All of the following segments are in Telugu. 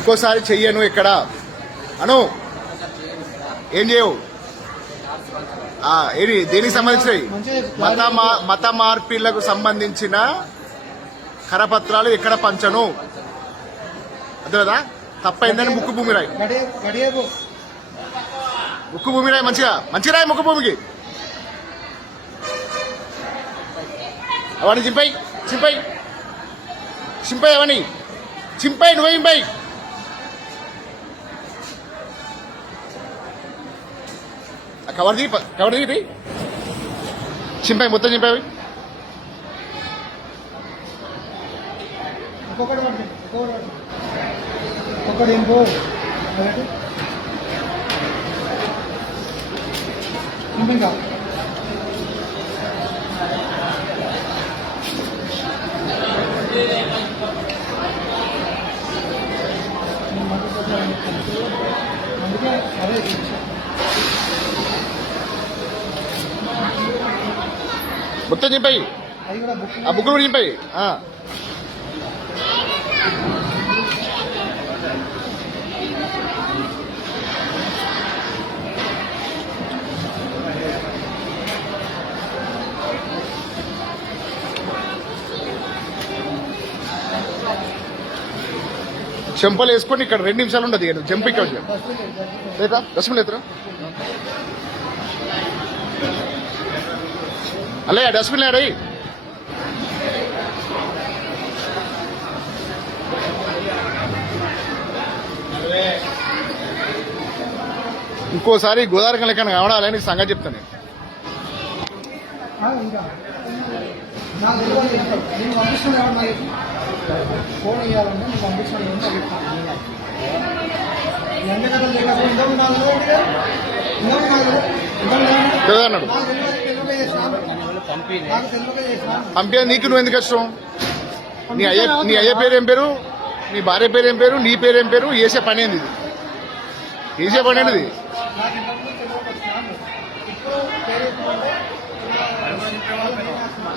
ఇంకోసారి చెయ్యను ఇక్కడ అను. ఏం చేయవు? ఏది దేనికి సంబంధించినవి? మత మార్పిళ్లకు సంబంధించిన కరపత్రాలు ఎక్కడ పంచను. అర్థమేదా? తప్పైందని ముక్కు భూమి రాయి. ముక్కు భూమి రాయి. మంచిగా మంచిగా రాయి ముక్కు భూమికి. అవన్నీ చింపై చింపై చింపై అవన్నీ చింపై. నువ్వే చింపై. కవర్ దిగి చింపై మొత్తం చింపై. మొత్తం చింపై. ఆ బుక్ కూడా చింపై. చెంపలు వేసుకొని ఇక్కడ 2 నిమిషాలు ఉండదు. జంప్ ఇక్కడ లేదా డస్ట్బిన్ లేదురా అలే డస్ట్బిన్ లేడీ. ఇంకోసారి గోదావరి లెక్క కావడాలని సంగతి చెప్తాను. ఫోన్ ఇవ్వాలంటే నువ్వు పంపించాను పంపే. నీకు నువ్వు ఎందుకు ఇష్టం? నీ అయ్య పేరు ఏం పేరు? నీ భార్య పేరు ఏం పేరు? నీ పేరు ఏం పేరు? వేసే పని ఏంది? ఇది వేసే పని ఏంటిది?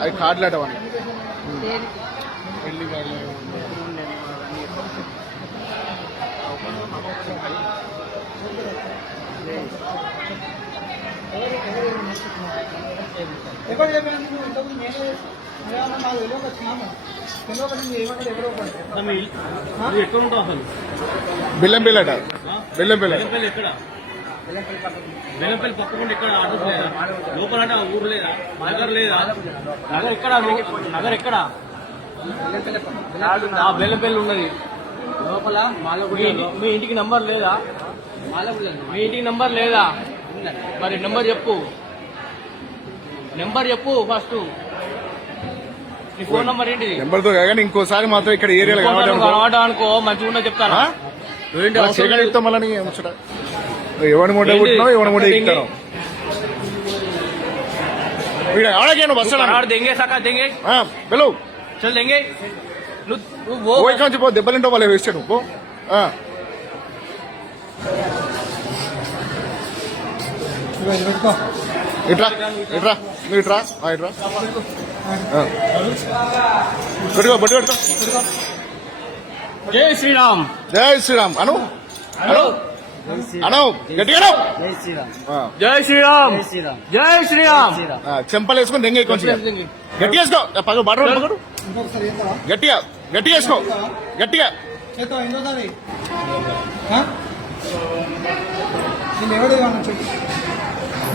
అది కార్డులాటవని బెల్లంపల్లి అట. బెల్లంపల్లి బెల్లంపల్లి పక్కకుండా ఇక్కడ అడ్రస్ లేదా? లోపల ఊరు లేదా? నగర్ లేదా? నగర్ ఎక్కడ? నగర్ ఎక్కడ? బెల్లంపల్లి ఉన్నది లోపల. మీ ఇంటికి నంబర్ లేదా? మీ ఇంటికి నంబర్ లేదా? మరి నెంబర్ చెప్పు. నెంబర్ చెప్పు ఫస్ట్. నీ ఫోన్ నంబర్ ఏంటిది? నెంబర్తో కానీ ఇంకోసారి మాత్రం ఇక్కడ ఏరియాలో కావడం అనుకో మంచిగా ఉన్నా చెప్తాను. చెప్తాం మళ్ళీ ఎవరి మూట పుట్టినావు ఎవరి మూట ఎక్కుతాను. బస్సు దెంగే సకా దెంగే వెళ్ళు చల్ దెంగే. నుంచి పో. దెబ్బలింటో వాళ్ళు వేస్తాడు. పో. ఇట్రా ఇట్రా నువ్వు ఇట్రా ఇట్రా పెట్టుకో బొట్టు పెట్టుకో. జై శ్రీరామ్. జై శ్రీరామ్ అను అను అను గట్టిగా. జై శ్రీరామ్. జై శ్రీరామ్. చెంపలు వేసుకొని దెంగ కొంచెం గట్టిగా వేసుకో. పగ బాట పగడు. గట్టిగా గట్టిగా వేసుకో. గట్టిగా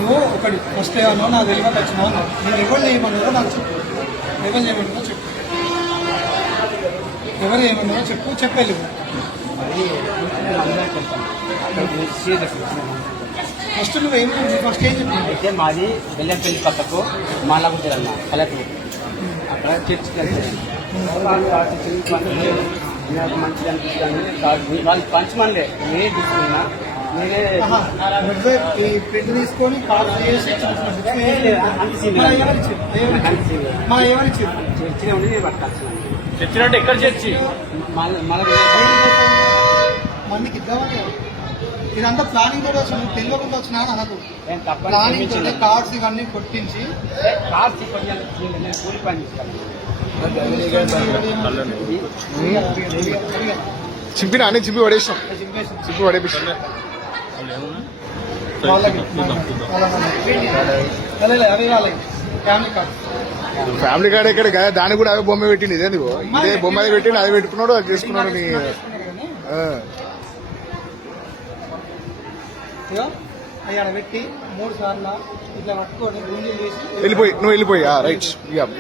నువ్వు ఒకటి ఫస్ట్ ఏమన్నా నాకు తెలియక వచ్చినావు. నేను ఎవరు చేయమన్నారో నాకు చెప్పు. ఎవరు చేయమన్నారో చెప్పు. ఎవరు ఏమన్నారో చెప్పు. చెప్పేళ్ళు ఫస్ట్ నువ్వేం ఫస్ట్ ఏం చెప్పి అయితే మాది బెల్లంపల్లి పక్కకు మాలాగుంటుంది అన్న కలెక్టర్. అక్కడ చర్చి నాకు మంచిగా అనిపిస్తుంది. వాళ్ళు పంచమనిలే నేనే తీసుకున్నా. నేనే ప్రింట్ తీసుకొని కాల్ చేసి ఎవరిచ్చారు? చర్చిలో ఉండి నేను పట్టుకొచ్చిన. చర్చినట్టు ఎక్కడ చర్చి? మందికి ఇద్దామని ఇదంతా ప్లానింగ్ కూడా వచ్చిన తెలియకుండా వచ్చినా నాకు ప్లానింగ్ తోటి కార్డ్స్ ఇవన్నీ కొట్టించి కార్డ్స్ కూలి పని చింపినా అన్ని చింపి పడేసాం, చింపేసి చింపి పడేపిస్తాం. వాళ్ళకి అవి వాళ్ళకి ఫ్యామిలీ కార్డ్ ఫ్యామిలీ కార్డ్ ఎక్కడ కదా, దానికి కూడా అదే బొమ్మ పెట్టింది. ఇదే ఇదే బొమ్మ అది పెట్టింది, అది పెట్టుకున్నాడు, అది చేసుకున్నాడు. నీ ఆ. అవి ఆడ పెట్టి 3 సార్లు ఇట్లా పట్టుకొని గుంజీలు చేసి వెళ్ళిపోయి నువ్వు వెళ్ళిపోయి రైట్.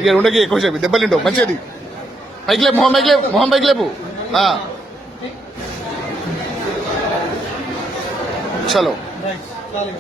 ఇక ఉండకి ఎక్కువ సేపు దెబ్బలింటావు. మంచిది, పైకి లేపు, మొహం పైకి లేపు. చలో. రైట్ చాలు.